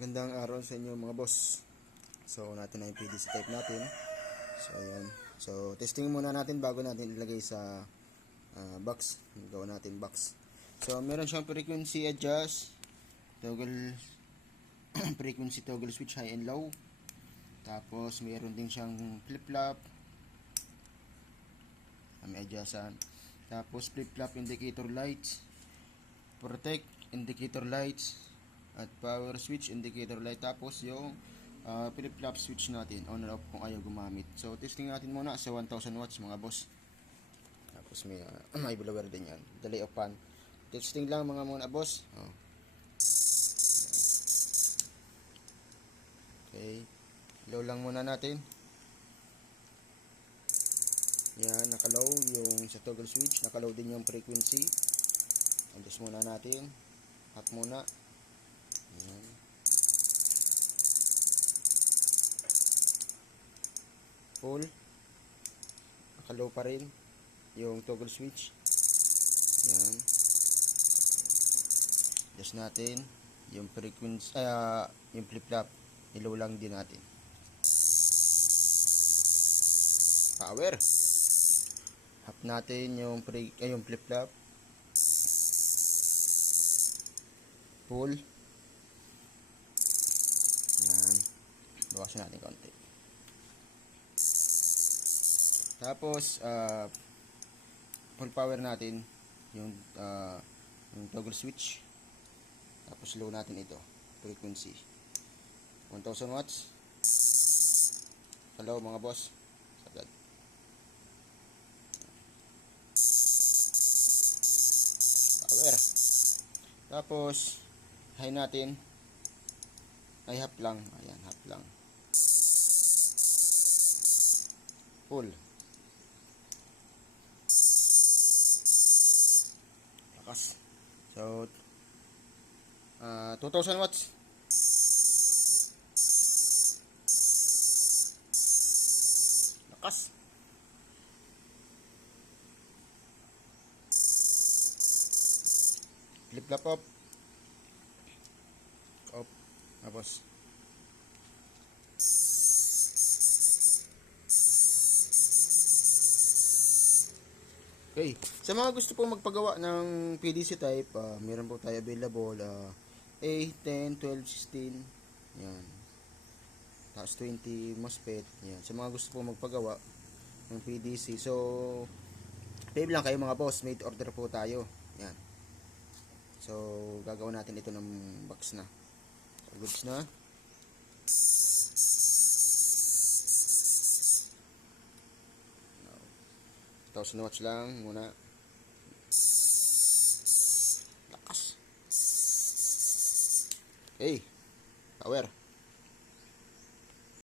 Gandang araw sa inyo mga boss. So natin na yung PDC type natin. So ayan. So testing muna natin bago natin ilagay sa box. Gawa natin box. So meron siyang frequency adjust, toggle frequency toggle switch high and low. Tapos meron din siyang flip-flop. May adjustan. Tapos flip-flop indicator lights, protect indicator lights, at power switch indicator light. Tapos yung flip-flop switch natin on and off kung ayaw gumamit. So testing natin muna sa 1000 watts mga boss. Tapos may blower din yan, delay of fan. Testing lang mga boss. Okay, low lang muna natin. Yan, nakalow yung sa toggle switch, nakalow din yung frequency. Adjust muna natin, hot muna. Yan. Full, nakalow pa rin yung toggle switch. Yan. Adjust natin yung frequency, yung flip-flop, ilaw lang din natin. Power, hap natin yung flip-flop. Full. Yan, bawasan natin konti. Tapos full power natin yung toggle switch. Tapos low natin ito, frequency 1000 watts. Hello mga boss, sagad. Power. Tapos high natin ay half lang. Ayan, half lang. Full. Lakas. So 2000 watts. Lakas. Flip-flop off. Off. Tapos okay, sa mga gusto pong magpagawa ng PDC type, meron po tayo available 8, 10, 12, 16, yan, tapos 20 MOSFET, yan, sa mga gusto pong magpagawa ng PDC. So pay lang kayo mga boss, made order po tayo, yan. So gagawin natin ito ng box na, so, goods na. No. 1000 watts lang muna. Lakas. Okay, power.